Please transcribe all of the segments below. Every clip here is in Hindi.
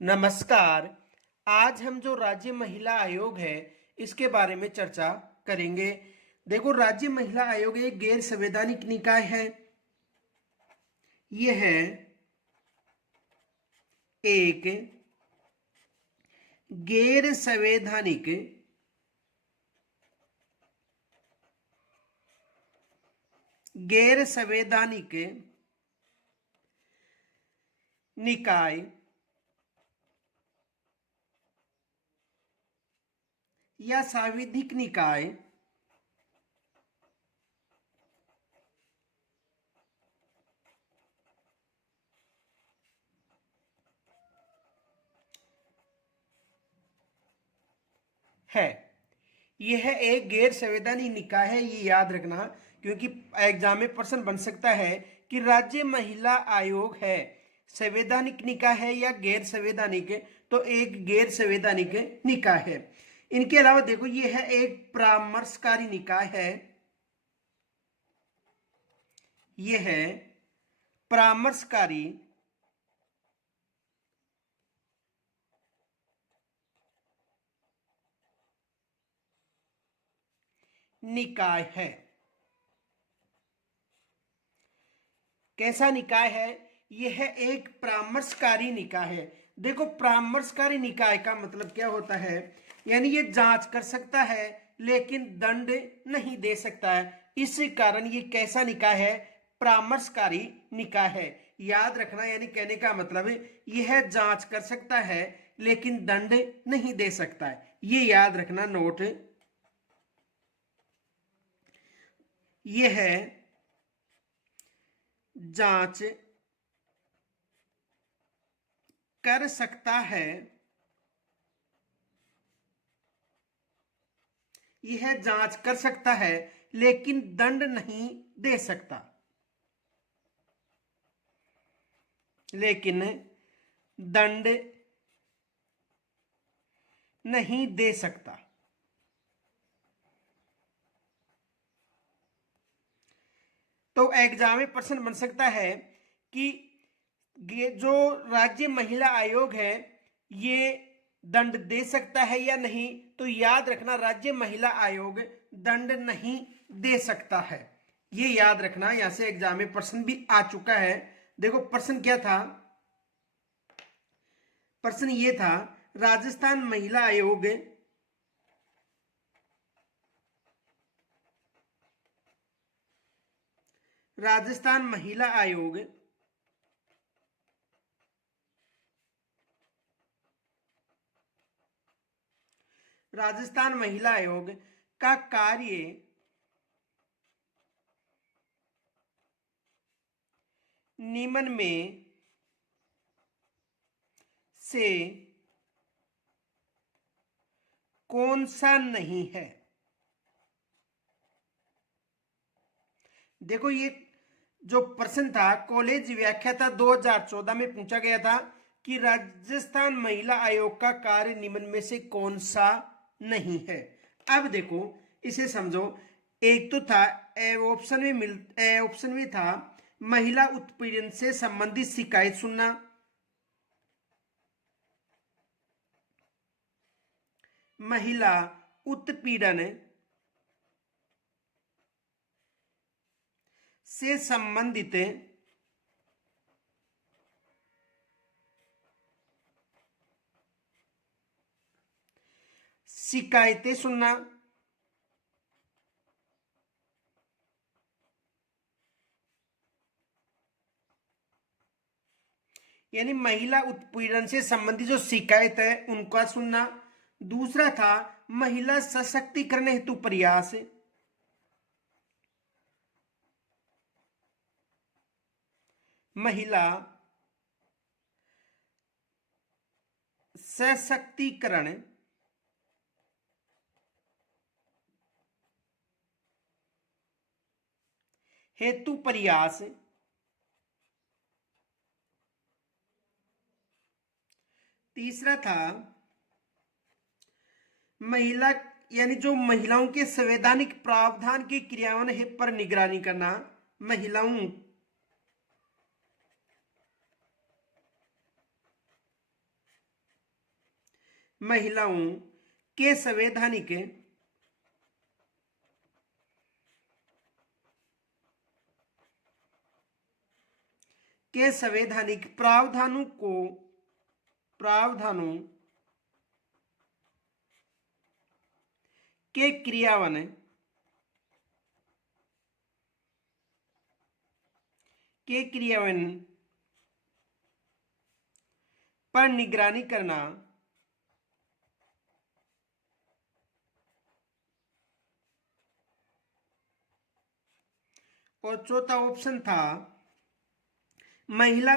नमस्कार। आज हम जो राज्य महिला आयोग है इसके बारे में चर्चा करेंगे। देखो, राज्य महिला आयोग एक गैर संवैधानिक निकाय है। यह है एक गैर संवैधानिक निकाय या सांविधिक निकाय है। यह एक गैर संवैधानिक निकाय है, ये याद रखना, क्योंकि एग्जाम में प्रश्न बन सकता है कि राज्य महिला आयोग है संवैधानिक निकाय है या गैर संवैधानिक। तो एक गैर संवैधानिक निकाय है। इनके अलावा देखो, यह है एक परामर्शकारी निकाय है। यह है परामर्शकारी निकाय है। कैसा निकाय है? यह एक परामर्शकारी निकाय है। देखो, परामर्शकारी निकाय का मतलब क्या होता है? यानी ये जांच कर सकता है लेकिन दंड नहीं दे सकता है। इस कारण ये कैसा निकाय है? परामर्शकारी निकाय है। याद रखना, यानी कहने का मतलब यह जांच कर सकता है लेकिन दंड नहीं दे सकता है। ये याद रखना, नोट। यह है जांच कर सकता है, यह जांच कर सकता है लेकिन दंड नहीं दे सकता, लेकिन दंड नहीं दे सकता। तो एग्जाम में प्रश्न बन सकता है कि ये जो राज्य महिला आयोग है ये दंड दे सकता है या नहीं। तो याद रखना, राज्य महिला आयोग दंड नहीं दे सकता है। ये याद रखना, यहां से एग्जाम में प्रश्न भी आ चुका है। देखो, प्रश्न क्या था? प्रश्न ये था, राजस्थान महिला आयोग राजस्थान महिला आयोग राजस्थान महिला आयोग का कार्य निम्न में से कौन सा नहीं है? देखो, ये जो प्रश्न था कॉलेज व्याख्याता 2014 में पूछा गया था कि राजस्थान महिला आयोग का कार्य निम्न में से कौन सा नहीं है। अब देखो, इसे समझो। एक तो था ऑप्शन में था महिला उत्पीड़न से संबंधित शिकायत सुनना, महिला उत्पीड़न से संबंधित शिकायतें सुनना, यानी महिला उत्पीड़न से संबंधित जो शिकायत है उनका सुनना। दूसरा था महिला सशक्तिकरण हेतु प्रयास, महिला सशक्तिकरण हेतु प्रयास। तीसरा था महिला, यानी जो महिलाओं के संवैधानिक प्रावधान के क्रियान्वयन पर निगरानी करना, महिलाओं महिलाओं के संवैधानिक प्रावधानों के क्रियान्वयन पर निगरानी करना और चौथा ऑप्शन था महिला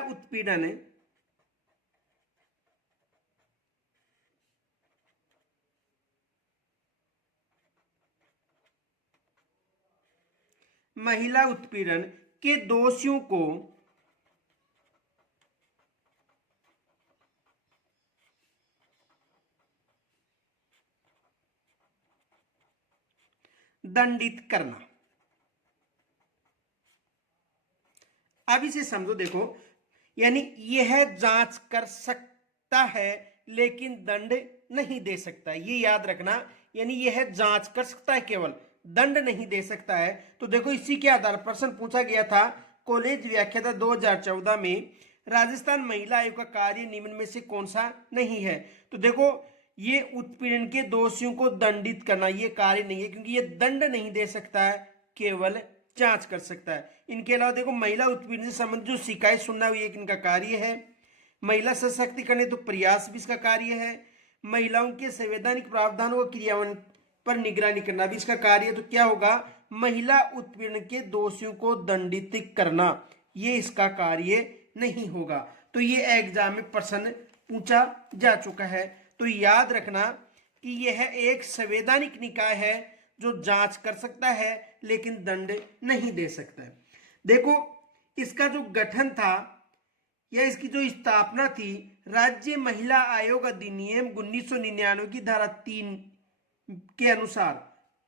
उत्पीड़न के दोषियों को दंडित करना। अब इसे समझो, देखो, यानी यह जांच कर सकता है लेकिन दंड नहीं दे सकता, ये याद रखना। यानी यह जांच कर सकता है, केवल दंड नहीं दे सकता है। तो देखो, इसी के आधार पर प्रश्न पूछा गया था कॉलेज व्याख्याता 2014 में, राजस्थान महिला आयोग का कार्य निम्न में से कौन सा नहीं है। तो देखो, ये उत्पीड़न के दोषियों को दंडित करना ये कार्य नहीं है, क्योंकि ये दंड नहीं दे सकता है, केवल जांच कर सकता है। इनके अलावा देखो, महिला उत्पीड़न से संबंधित जो शिकायत सुनना हुई एक इनका कार्य है। महिला सशक्तिकरण तो प्रयास भी इसका कार्य है। महिलाओं के संवैधानिक प्रावधानों और क्रियान्वयन पर निगरानी करना भी इसका कार्य है। तो क्या होगा, महिला उत्पीड़न के दोषियों को दंडित करना, ये इसका कार्य नहीं होगा। तो ये एग्जाम में प्रश्न पूछा जा चुका है। तो याद रखना कि यह एक संवैधानिक निकाय है जो जांच कर सकता है लेकिन दंड नहीं दे सकता है। देखो, इसका जो गठन था या इसकी जो स्थापना थी, राज्य महिला आयोग अधिनियम 1999 की धारा 3 के अनुसार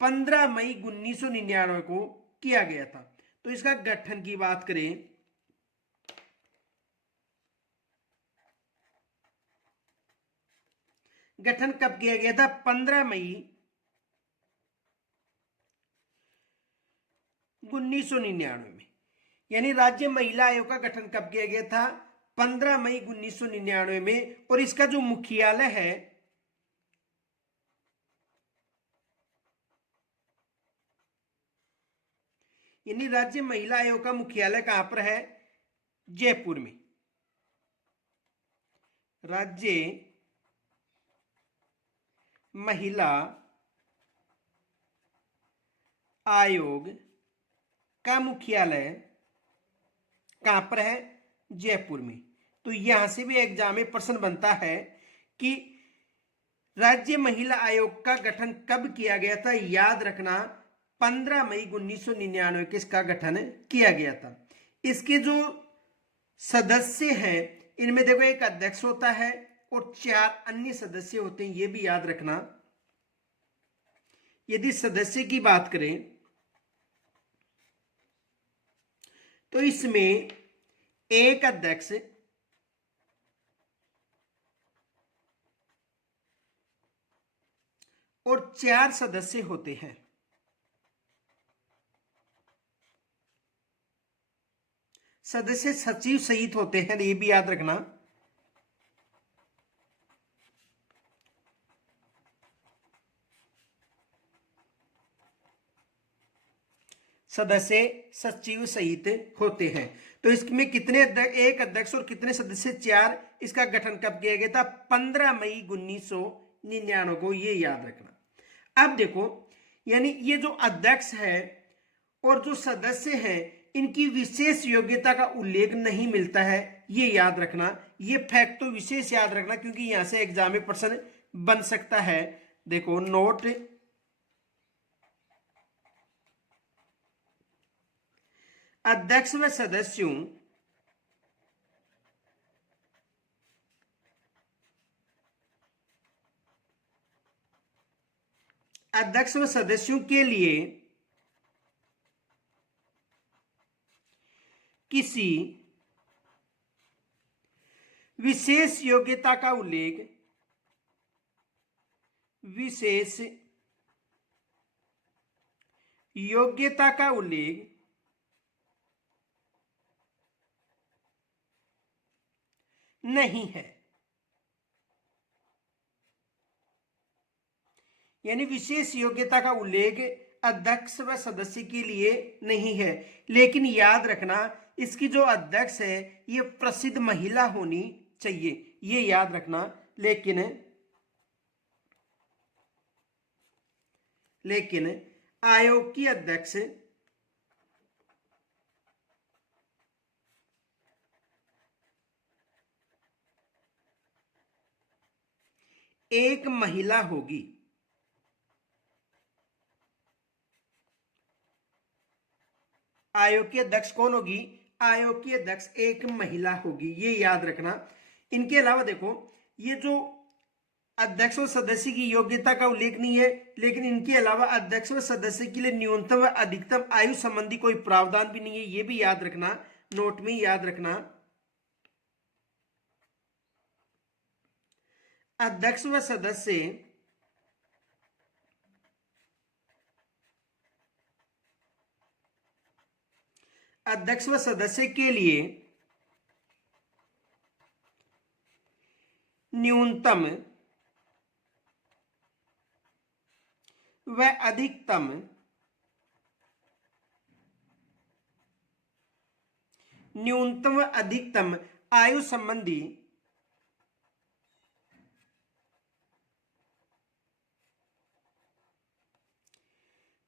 15 मई 1999 को किया गया था। तो इसका गठन की बात करें, गठन कब किया गया था, 15 मई 1999 में। यानी राज्य महिला आयोग का गठन कब किया गया था, 15 मई 1999 में। और इसका जो मुख्यालय है, यानी राज्य महिला आयोग का मुख्यालय कहां पर है, जयपुर में। राज्य महिला आयोग का मुख्यालय कहां पर है, जयपुर में। तो यहां से भी एग्जाम में प्रश्न बनता है कि राज्य महिला आयोग का गठन कब किया गया था। याद रखना, 15 मई 1999 के इसका गठन किया गया था। इसके जो सदस्य हैं, इनमें देखो, एक अध्यक्ष होता है और 4 अन्य सदस्य होते हैं, ये भी याद रखना। यदि सदस्य की बात करें तो इसमें एक अध्यक्ष और 4 सदस्य होते हैं। सदस्य सचिव सहित होते हैं, ये भी याद रखना। सदस्य सचिव सहित होते हैं। तो इसमें कितने अध्यक्ष, एक अध्यक्ष और कितने सदस्य, 4। इसका गठन कब किया गया था, 15 मई 1999 को, ये याद रखना। अब देखो, यानी ये जो अध्यक्ष है और जो सदस्य है, इनकी विशेष योग्यता का उल्लेख नहीं मिलता है, ये याद रखना। ये फैक्ट तो विशेष याद रखना, क्योंकि यहां से एग्जाम में प्रश्न बन सकता है। देखो, नोट, अध्यक्ष व सदस्यों के लिए किसी विशेष योग्यता का उल्लेख विशेष योग्यता का उल्लेख नहीं है। यानी विशेष योग्यता का उल्लेख अध्यक्ष व सदस्य के लिए नहीं है, लेकिन याद रखना इसकी जो अध्यक्ष है ये प्रसिद्ध महिला होनी चाहिए, ये याद रखना। लेकिन आयोग की अध्यक्ष एक महिला होगी। आयोग की अध्यक्ष कौन होगी? आयोग की अध्यक्ष एक महिला होगी, ये याद रखना। इनके अलावा देखो, ये जो अध्यक्ष व सदस्य की योग्यता का उल्लेख नहीं है, लेकिन इनके अलावा अध्यक्ष व सदस्य के लिए न्यूनतम व अधिकतम आयु संबंधी कोई प्रावधान भी नहीं है, ये भी याद रखना, नोट में याद रखना। अध्यक्ष व सदस्य के लिए न्यूनतम व अधिकतम आयु संबंधी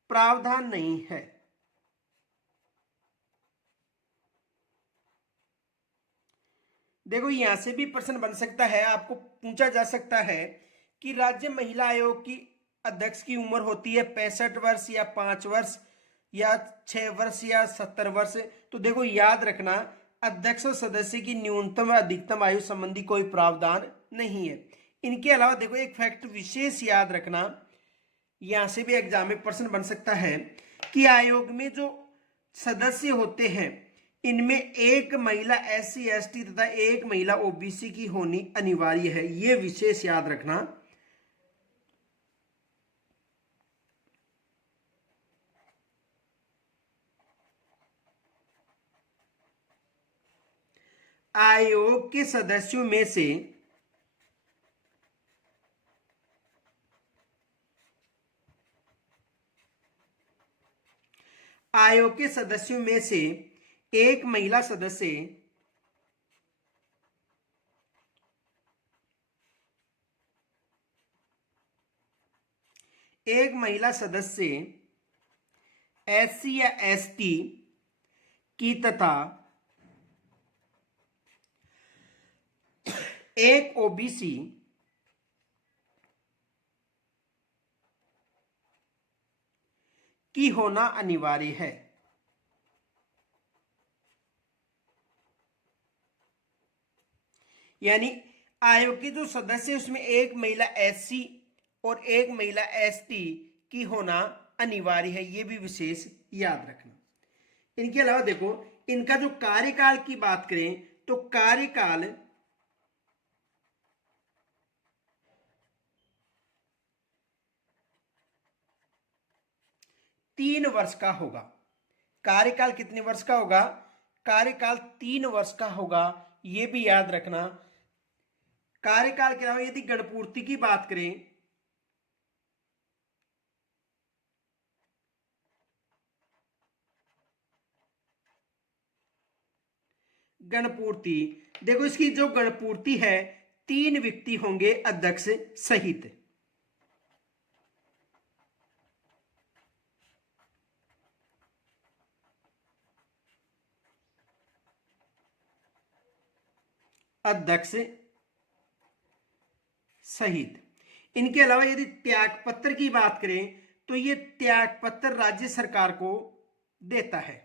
प्रावधान नहीं है। देखो यहां से भी प्रश्न बन सकता है, आपको पूछा जा सकता है कि राज्य महिला आयोग की अध्यक्ष की उम्र होती है 65 वर्ष या 5 वर्ष या 6 वर्ष या 70 वर्ष। तो देखो याद रखना, अध्यक्ष और सदस्य की न्यूनतम व अधिकतम आयु संबंधी कोई प्रावधान नहीं है। इनके अलावा देखो एक फैक्ट विशेष याद रखना, यहां से भी एग्जाम में प्रश्न बन सकता है कि आयोग में जो सदस्य होते हैं इनमें एक महिला SC ST तथा एक महिला OBC की होनी अनिवार्य है, ये विशेष याद रखना। आयोग के सदस्यों में से एक महिला सदस्य SC या ST की तथा एक OBC की होना अनिवार्य है। यानी आयोग के जो सदस्य है उसमें एक महिला SC और एक महिला ST की होना अनिवार्य है, ये भी विशेष याद रखना। इनके अलावा देखो इनका जो कार्यकाल की बात करें तो कार्यकाल 3 वर्ष का होगा। कार्यकाल कितने वर्ष का होगा? कार्यकाल 3 वर्ष का होगा, यह भी याद रखना। कार्यकाल के अलावा यदि गणपूर्ति की बात करें गणपूर्ति, देखो इसकी जो गणपूर्ति है 3 व्यक्ति होंगे अध्यक्ष सहित। अध्यक्ष सहित। इनके अलावा यदि त्यागपत्र की बात करें तो ये त्यागपत्र राज्य सरकार को देता है।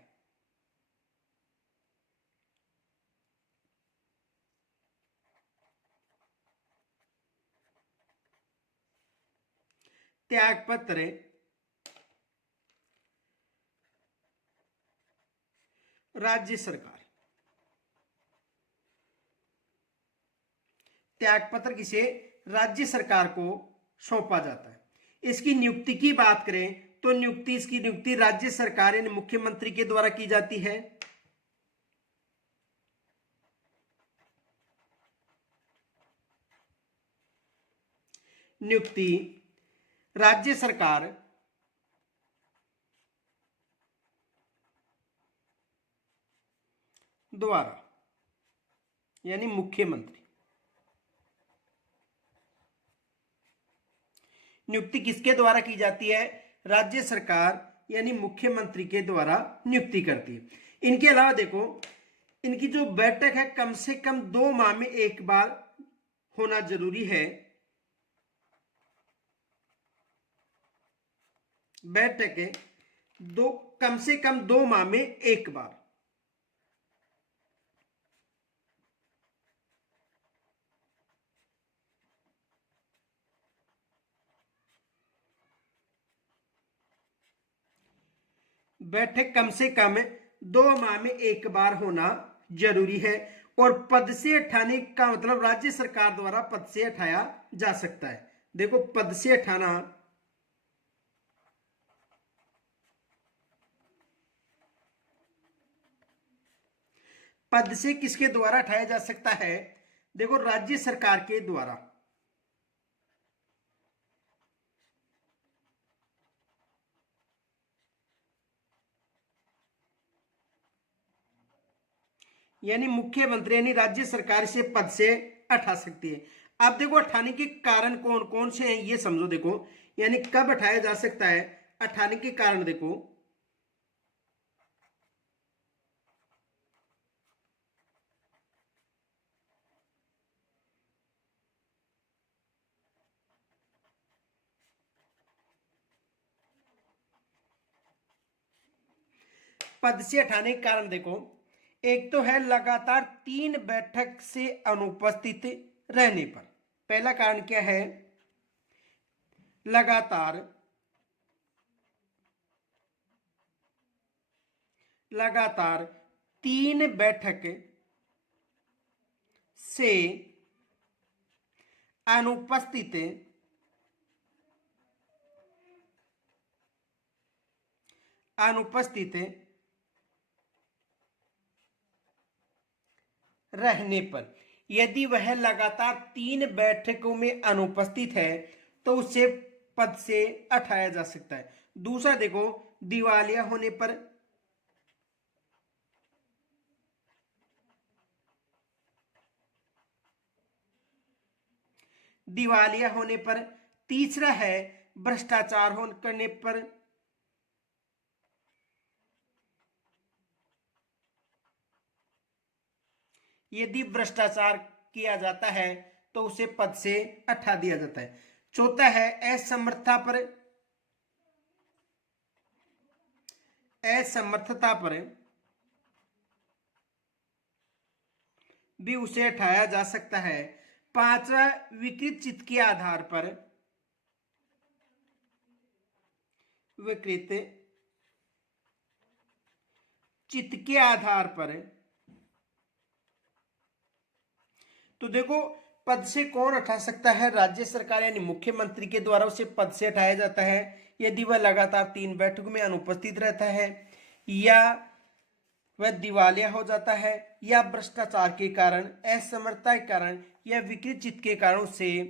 त्यागपत्र राज्य सरकार, त्यागपत्र किसे? राज्य सरकार को सौंपा जाता है। इसकी नियुक्ति की बात करें तो इसकी नियुक्ति राज्य सरकार यानी मुख्यमंत्री के द्वारा की जाती है। नियुक्ति राज्य सरकार द्वारा यानी मुख्यमंत्री। नियुक्ति किसके द्वारा की जाती है? राज्य सरकार यानी मुख्यमंत्री के द्वारा नियुक्ति करती है। इनके अलावा देखो, इनकी जो बैठक है कम से कम 2 माह में एक बार होना जरूरी है। बैठक है कम से कम 2 माह में एक बार। बैठक कम से कम 2 माह में एक बार होना जरूरी है। और पद से हटाने का मतलब राज्य सरकार द्वारा पद से हटाया जा सकता है। देखो, पद से हटाना पद से किसके द्वारा हटाया जा सकता है? देखो, राज्य सरकार के द्वारा। यानी मुख्यमंत्री यानी राज्य सरकार से पद से हटा सकती है। अब देखो, हटाने के कारण कौन कौन से हैं ये समझो। देखो, यानी कब हटाया जा सकता है? हटाने के कारण देखो, पद से हटाने के कारण देखो, एक तो है लगातार 3 बैठक से अनुपस्थित रहने पर। पहला कारण क्या है? लगातार 3 बैठक से अनुपस्थित रहने पर। यदि वह लगातार 3 बैठकों में अनुपस्थित है तो उसे पद से हटाया जा सकता है। दूसरा देखो, दिवालिया होने पर। तीसरा है भ्रष्टाचार करने पर। यदि भ्रष्टाचार किया जाता है तो उसे पद से हटा दिया जाता है। चौथा है असमर्थता पर भी उसे हटाया जा सकता है। पांचवा, विकृत चित्त के आधार पर। विकृत चित्त के आधार पर। तो देखो, पद से कौन हटा सकता है? राज्य सरकार यानी मुख्यमंत्री के द्वारा उसे पद से हटाया जाता है यदि वह लगातार 3 बैठकों में अनुपस्थित रहता है, या वह दिवालिया हो जाता है, या भ्रष्टाचार के कारण, असमर्थता के कारण, या विकृत चित्त के कारण उसे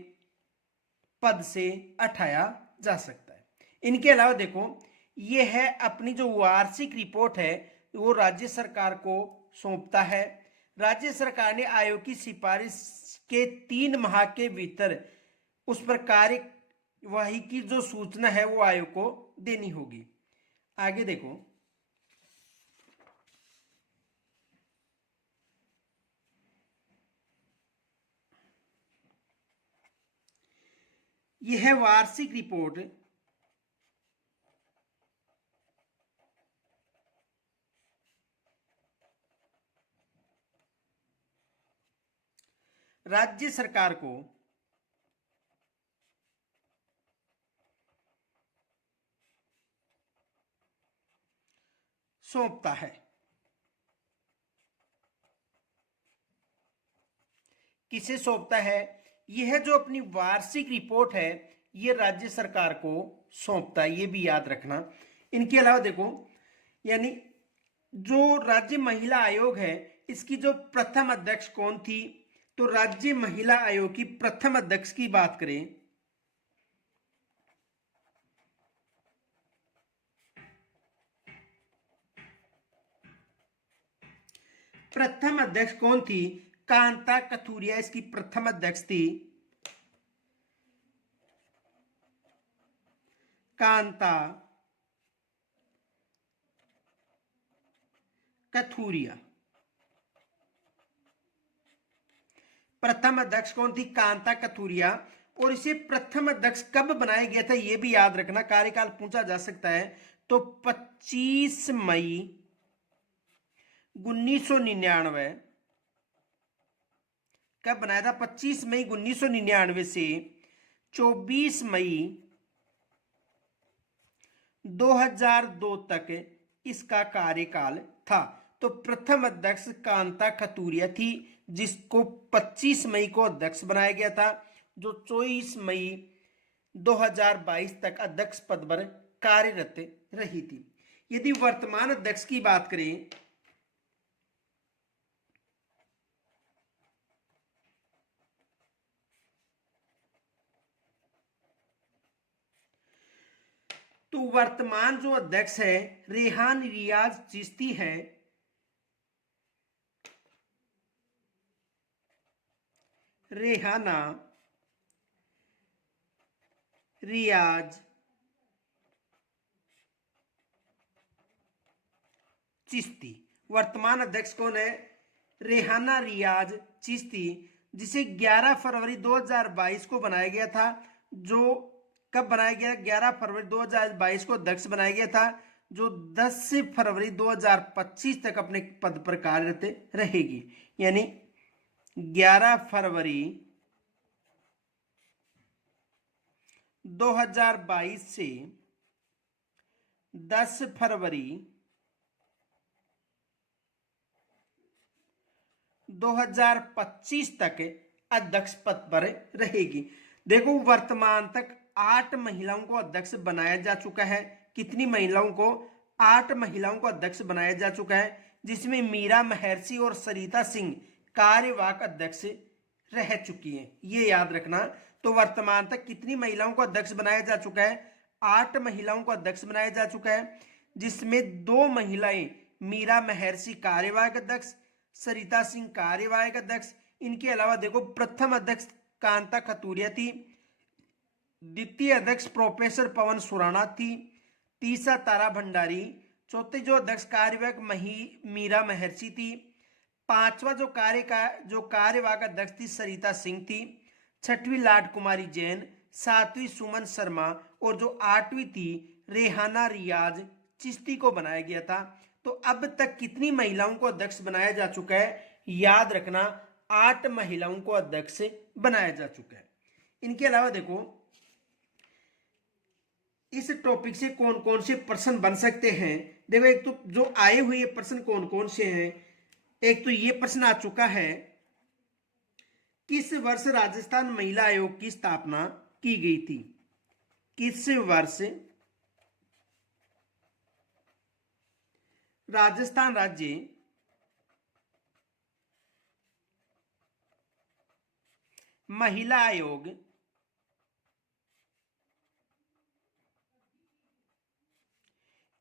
पद से हटाया जा सकता है। इनके अलावा देखो, यह है अपनी जो वार्षिक रिपोर्ट है वो राज्य सरकार को सौंपता है। राज्य सरकार ने आयोग की सिफारिश के 3 माह के भीतर उस पर कार्यवाही की जो सूचना है वो आयोग को देनी होगी। आगे देखो, यह वार्षिक रिपोर्ट राज्य सरकार को सौंपता है। किसे सौंपता है? यह जो अपनी वार्षिक रिपोर्ट है ये राज्य सरकार को सौंपता है, ये भी याद रखना। इनके अलावा देखो, यानी जो राज्य महिला आयोग है इसकी जो प्रथम अध्यक्ष कौन थी, तो राज्य महिला आयोग की प्रथम अध्यक्ष की बात करें, प्रथम अध्यक्ष कौन थी, कांता कथूरिया इसकी प्रथम अध्यक्ष थी। कांता कथूरिया प्रथम अध्यक्ष कौन थी, कांता कथूरिया। और इसे प्रथम अध्यक्ष कब बनाया गया था यह भी याद रखना, कार्यकाल पूछा जा सकता है। तो 25 मई 1999 कब बनाया था, 25 मई 1999 से 24 मई 2002 तक इसका कार्यकाल था। तो प्रथम अध्यक्ष कांता कथूरिया थी, जिसको 25 मई को अध्यक्ष बनाया गया था, जो 24 मई 2022 तक अध्यक्ष पद पर कार्यरत रही थी। यदि वर्तमान अध्यक्ष की बात करें, तो वर्तमान जो अध्यक्ष है रेहान रियाज चिश्ती है। रेहाना रियाज चिश्ती वर्तमान अध्यक्ष कौन है, रेहाना रियाज चिश्ती, जिसे 11 फरवरी 2022 को बनाया गया था। जो कब बनाया गया, 11 फरवरी 2022 को अध्यक्ष बनाया गया था, जो 10 फरवरी 2025 तक अपने पद पर कार्यरत रहेगी। यानी 11 फरवरी 2022 से 10 फरवरी 2025 तक अध्यक्ष पद पर रहेगी। देखो, वर्तमान तक 8 महिलाओं को अध्यक्ष बनाया जा चुका है। कितनी महिलाओं को, 8 महिलाओं को अध्यक्ष बनाया जा चुका है, जिसमें मीरा महर्षि और सरिता सिंह कार्यवाहक अध्यक्ष रह चुकी हैं, ये याद रखना। तो वर्तमान तक कितनी महिलाओं को अध्यक्ष बनाया जा चुका है, 8 महिलाओं को अध्यक्ष बनाया जा चुका है, जिसमें 2 महिलाएं मीरा महर्षि कार्यवाहक अध्यक्ष, सरिता सिंह कार्यवाहक अध्यक्ष। इनके अलावा देखो, प्रथम अध्यक्ष कांता कथूरिया थी, द्वितीय अध्यक्ष प्रोफेसर पवन सुराणा थी, तीसरा तारा भंडारी, चौथे जो अध्यक्ष कार्यवाहक मीरा महर्षि थी, पांचवा जो कार्यवाहक अध्यक्ष थी सरिता सिंह थी, छठवीं लाड कुमारी जैन, सातवीं सुमन शर्मा, और जो 8वीं थी रेहाना रियाज चिश्ती को बनाया गया था। तो अब तक कितनी महिलाओं को अध्यक्ष बनाया जा चुका है, याद रखना 8 महिलाओं को अध्यक्ष बनाया जा चुका है। इनके अलावा देखो, इस टॉपिक से कौन कौन से प्रश्न बन सकते हैं। देखो, एक तो जो आए हुए प्रश्न कौन कौन से हैं, एक तो ये प्रश्न आ चुका है, किस वर्ष राजस्थान महिला आयोग की स्थापना की गई थी। किस वर्ष राजस्थान राज्य महिला आयोग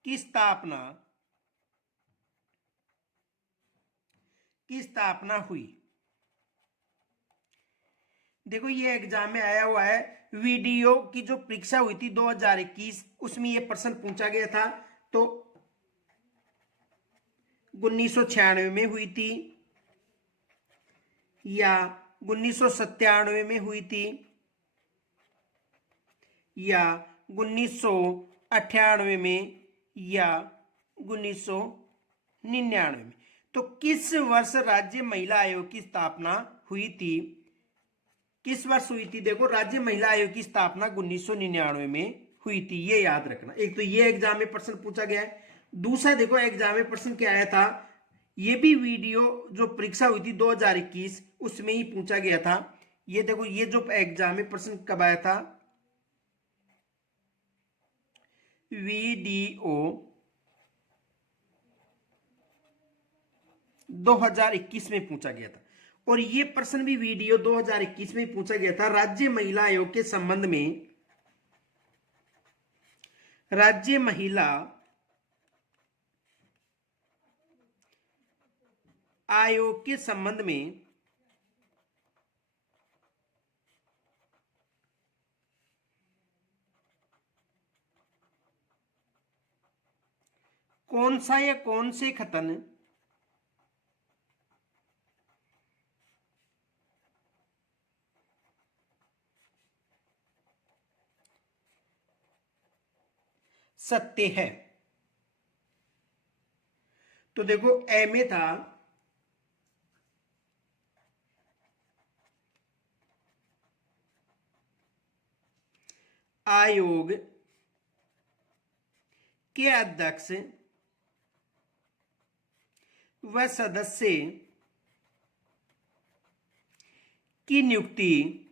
की स्थापना हुई। देखो, ये एग्जाम में आया हुआ है, वीडियो की जो परीक्षा हुई थी 2021, उसमें ये प्रश्न पूछा गया था। तो 1996 में हुई थी या 1997 में हुई थी या 1998 में या 1999 में। तो किस वर्ष राज्य महिला आयोग की स्थापना हुई थी, किस वर्ष हुई थी। देखो, राज्य महिला आयोग की स्थापना 1999 में हुई थी, ये याद रखना। एक तो ये एग्जाम में प्रश्न पूछा गया है। दूसरा देखो, एग्जाम में प्रश्न क्या आया था, ये भी वीडियो जो परीक्षा हुई थी 2021 उसमें ही पूछा गया था। ये देखो, ये जो एग्जाम में प्रश्न कब आया था, वीडीओ 2021 में पूछा गया था। और ये प्रश्न भी वीडियो 2021 में पूछा गया था। राज्य महिला आयोग के संबंध में, राज्य महिला आयोग के संबंध में कौन सा या कौन से कथन सत्य है। तो देखो ए में था आयोग के अध्यक्ष व सदस्य की नियुक्ति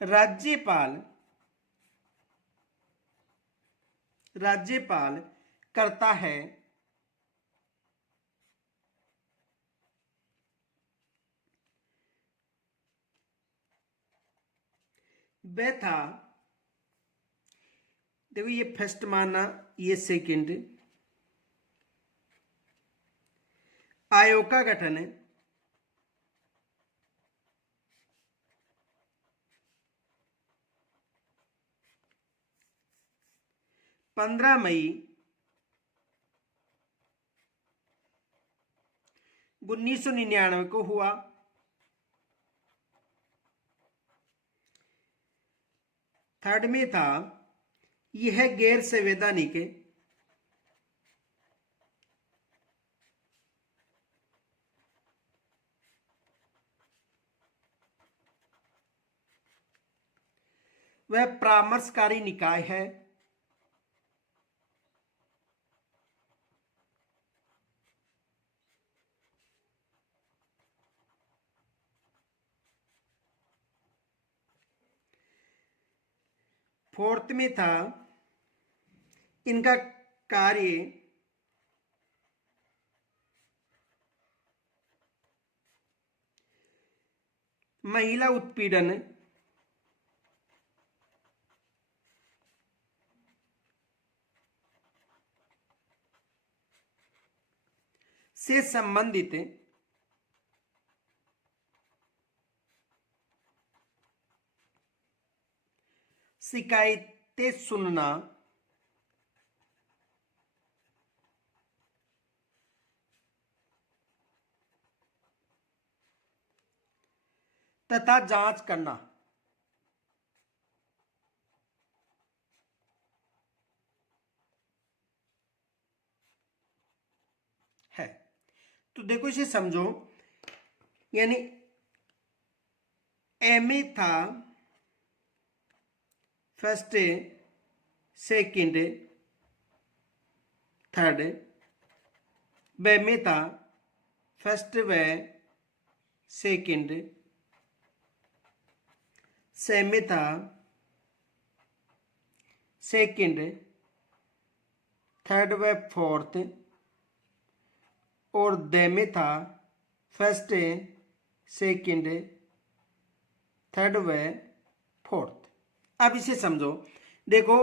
राज्यपाल करता है। वह था, देखो ये फर्स्ट माना, ये सेकंड। आयोग का गठन 15 मई 1999 को हुआ। थर्ड में था यह गैर संवैधानिक वह परामर्शकारी निकाय है। फोर्थ में था इनका कार्य महिला उत्पीड़न से संबंधित शिकायतें सुनना तथा जांच करना है। तो देखो इसे समझो, यानी ए में था फर्स्ट सेकंड थर्ड, बे में था फर्स्ट व सेकंड, से में था सेकंड थर्ड व फोर्थ, और दे में था फर्स्ट सेकंड थर्ड व फोर्थ। अब इसे समझो, देखो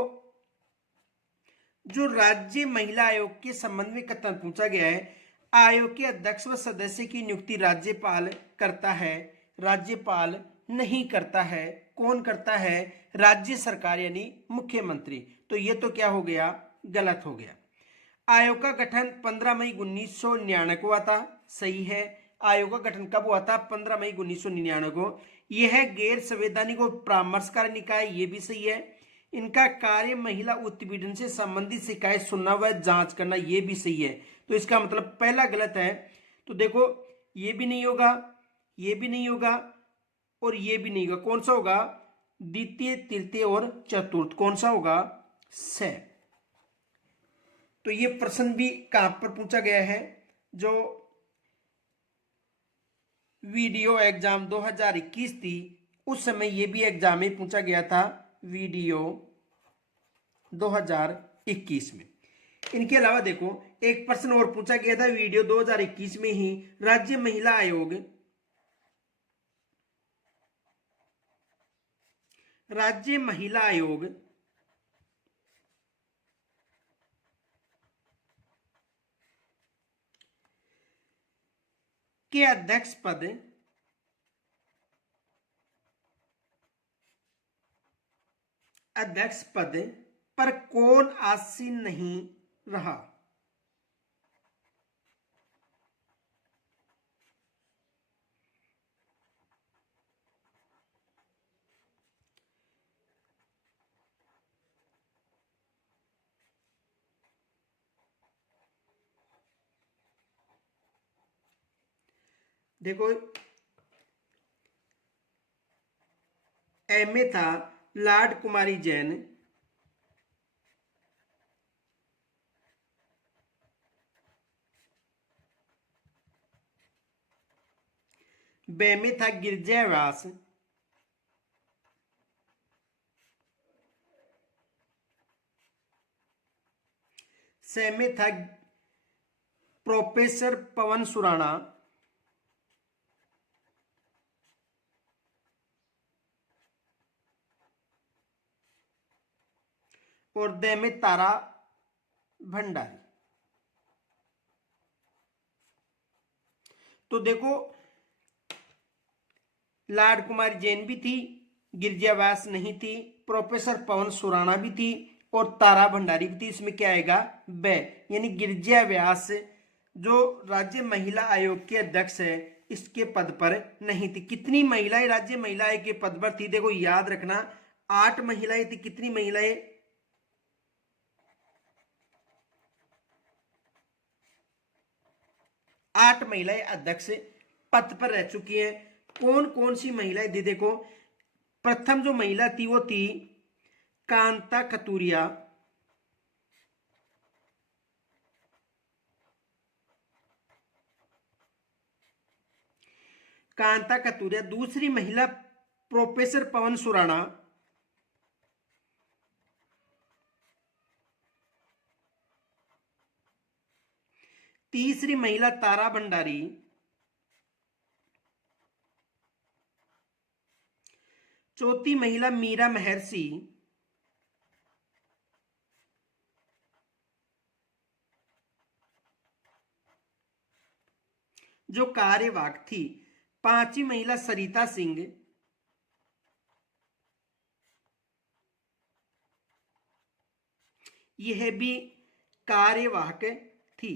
जो राज्य महिला आयोग के संबंध में कथन पूछा गया है, आयोग के अध्यक्ष व सदस्य की नियुक्ति राज्यपाल करता है, राज्यपाल नहीं करता है। कौन करता है? राज्य सरकार यानी मुख्यमंत्री। तो ये तो क्या हो गया? गलत हो गया। आयोग का गठन 15 मई 1999 को हुआ था, सही है। आयोग का गठन कब हुआ था? 15 मई 1999 को। यह गैर संवैधानिक और परामर्शकारी निकाय, ये भी सही है। इनका कार्य महिला उत्पीड़न से संबंधित शिकायत सुनना व जांच करना, ये भी सही है। तो इसका मतलब पहला गलत है। तो देखो ये भी नहीं होगा, ये भी नहीं होगा और ये भी नहीं होगा। कौन सा होगा? द्वितीय, तृतीय और चतुर्थ। कौन सा होगा? से। तो ये प्रश्न भी कहां पर पूछा गया है? जो वीडियो एग्जाम 2021 थी, उस समय ये भी एग्जाम में पूछा गया था, वीडियो 2021 में। इनके अलावा देखो एक प्रश्न और पूछा गया था वीडियो 2021 में ही, राज्य महिला आयोग, राज्य महिला आयोग के अध्यक्ष पद पर कौन आसीन नहीं रहा? देखो ए में था लाड कुमारी जैन, बे में था गिरिजा व्यास, से में था प्रोफेसर पवन सुराणा, और दे में तारा भंडारी। तो देखो लाड कुमारी जैन भी थी, गिरिजा व्यास नहीं थी, प्रोफेसर पवन सुराणा भी थी और तारा भंडारी भी थी। इसमें क्या आएगा? बे, यानी गिरिजा व्यास जो राज्य महिला आयोग के अध्यक्ष है इसके पद पर नहीं थी। कितनी महिलाएं राज्य महिला आयोग के पद पर थी? देखो याद रखना 8 महिलाएं थी। कितनी महिलाएं? 8 महिलाएं अध्यक्ष पद पर रह चुकी हैं। कौन कौन सी महिलाएं थी? देखो प्रथम जो महिला थी वो थी कांता कतूरिया, कांता कतूरिया। दूसरी महिला प्रोफेसर पवन सुराणा, तीसरी महिला तारा भंडारी, चौथी महिला मीरा महर्षि, जो कार्यवाहक थी, पांचवी महिला सरिता सिंह, यह भी कार्यवाहक थी।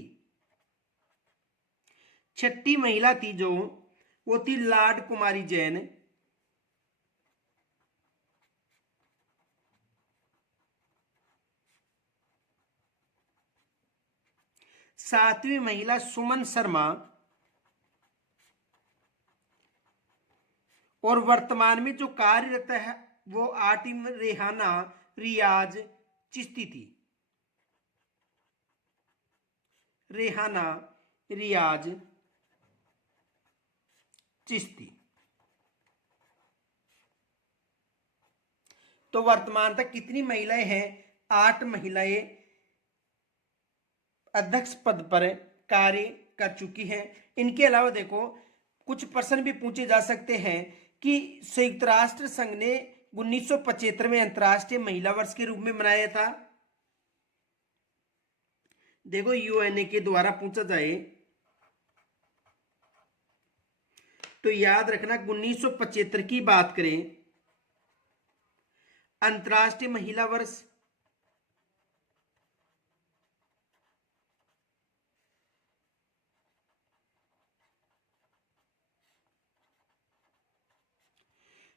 छठी महिला थी जो वो थी लाड कुमारी जैन, सातवीं महिला सुमन शर्मा, और वर्तमान में जो कार्यरत है वो आठवीं रेहाना रियाज चिश्ती थी। रेहाना रियाज चिश्ती। तो वर्तमान तक कितनी महिलाएं हैं? 8 महिलाएं अध्यक्ष पद पर कार्य कर चुकी हैं। इनके अलावा देखो कुछ प्रश्न भी पूछे जा सकते हैं कि संयुक्त राष्ट्र संघ ने 1975 में अंतर्राष्ट्रीय महिला वर्ष के रूप में मनाया था। देखो यूएनए के द्वारा पूछा जाए तो याद रखना 1975 की बात करें, अंतर्राष्ट्रीय महिला वर्ष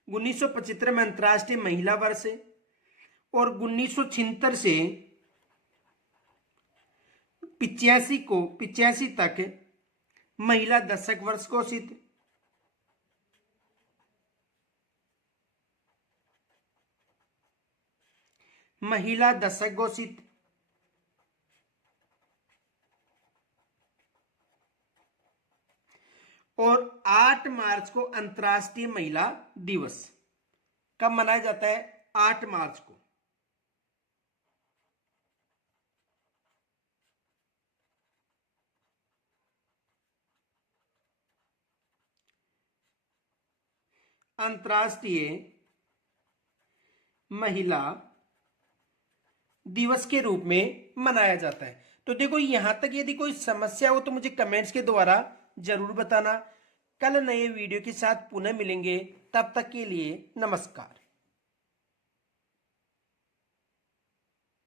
1975 में अंतर्राष्ट्रीय महिला वर्ष, और 1976 से 85 तक महिला दशक वर्ष घोषित। महिला दशक घोषित। और 8 मार्च को अंतर्राष्ट्रीय महिला दिवस। कब मनाया जाता है? 8 मार्च को। अंतर्राष्ट्रीय महिला दिवस के रूप में मनाया जाता है। तो देखो यहां तक यदि कोई समस्या हो तो मुझे कमेंट्स के द्वारा जरूर बताना। कल नए वीडियो के साथ पुनः मिलेंगे, तब तक के लिए नमस्कार।